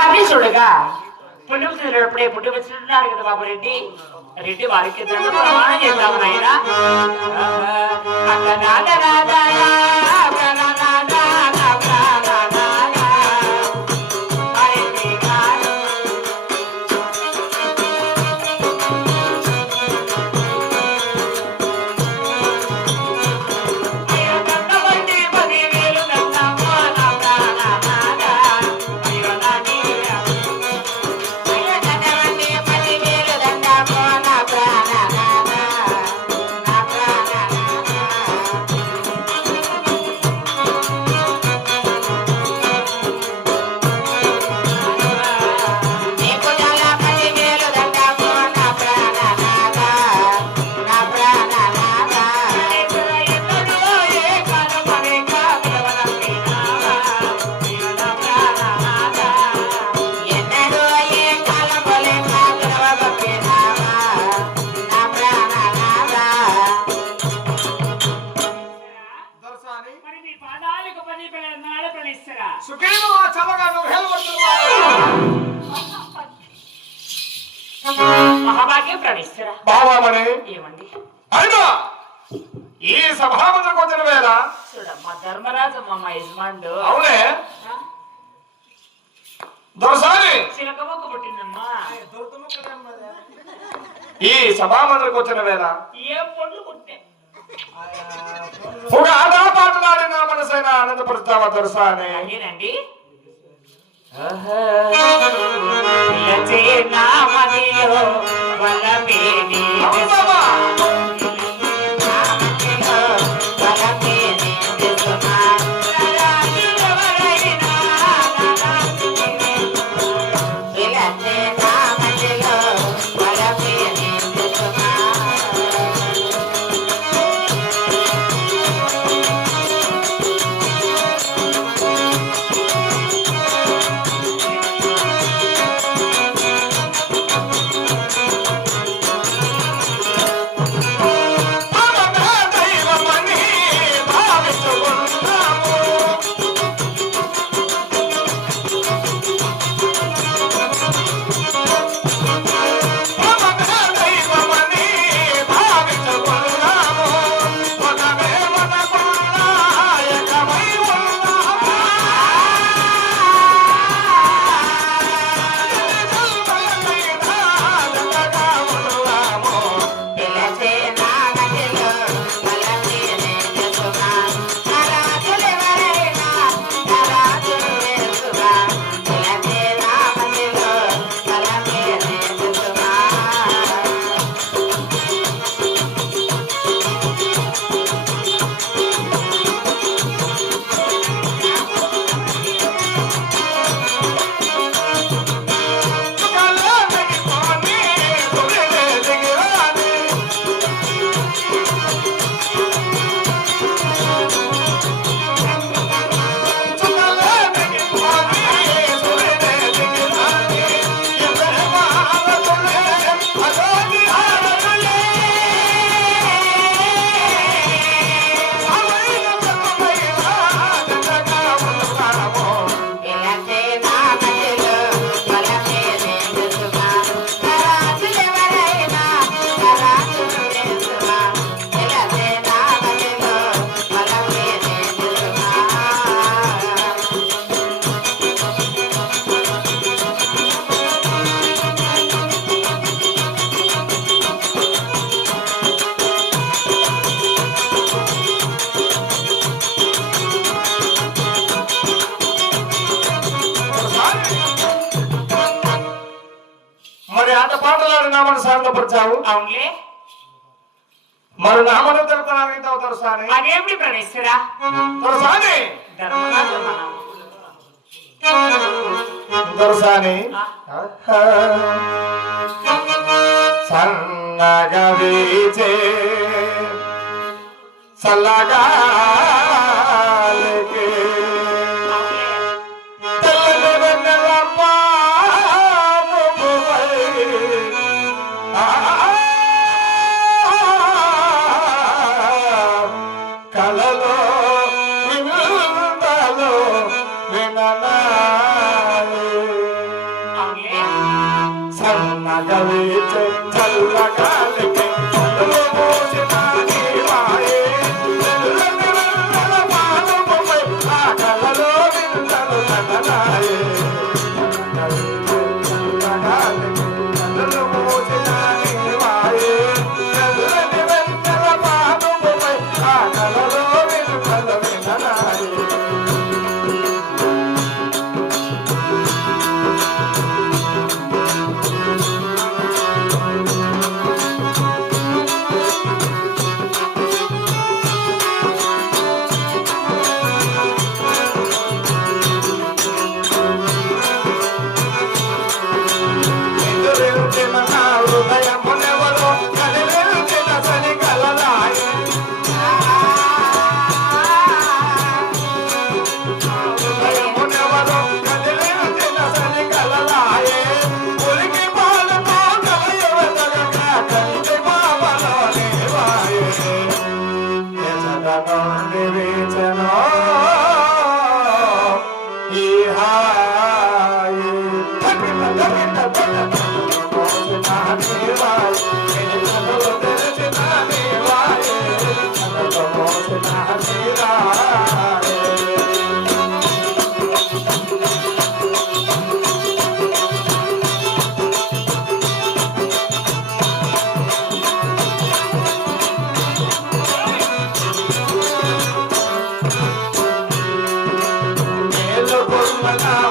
అది చూడగా పుణ్యం చేసినప్పుడే పుట్టి వచ్చినాడు కదా బాబు రెడ్డి రెడ్డి వారికి దండ ప్రమాణం చేద్దాము నాయన అక్క నాద నాద మహాభాగ్యం ఏమండి? అయినా ఈ సభామందికి వచ్చిన వేళ చూడమ్మా ధర్మరాజు మా యజమానుడు. అవునే? చిలకమ్మకు పుట్టిందమ్మా. ఈ సభామందికి వచ్చిన వేళ ఏం పండ్లు పుట్టే ఒక ఆట పాటలాడి నా మనసైన ఆనందపరుస్తావా దొరసాని? అదేనండి. నా మదిలో అవును బాబా పాటలాడి నామను సాంగపరిచావు అవునులే. మరి నామను తెలుపడానికి దొరసాని అదేమిటి దొరసాని. సన్నగా వీచే చల్లగా la la আমার Now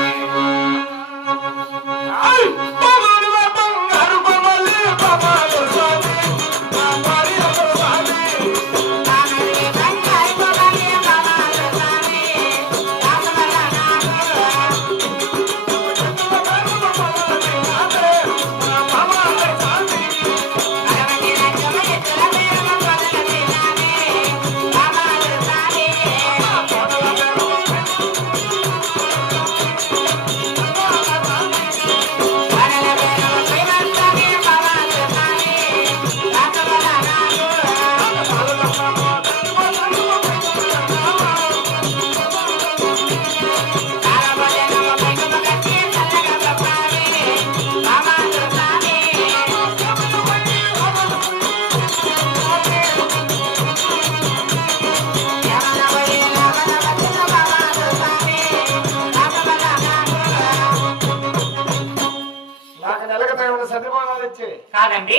నాకు నెలకు తగిన సన్నిమానాలు ఇచ్చి కాదండి.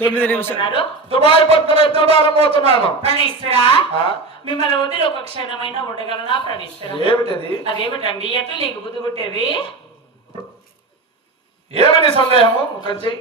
తొమ్మిది నిమిషాలు. దుబాయ్ పక్కన దుబారం పోతున్నాను. ప్రణీశ్వరా మిమ్మల్ని వదిలి ఒక క్షణమైనా ఉండగలనా ప్రణీశ్వరా? ఏమిటది? అదేమిటండి? ఎట్లా నీకు బుద్ధి పుట్టేది? ఏమని సందేహము? కొంచెం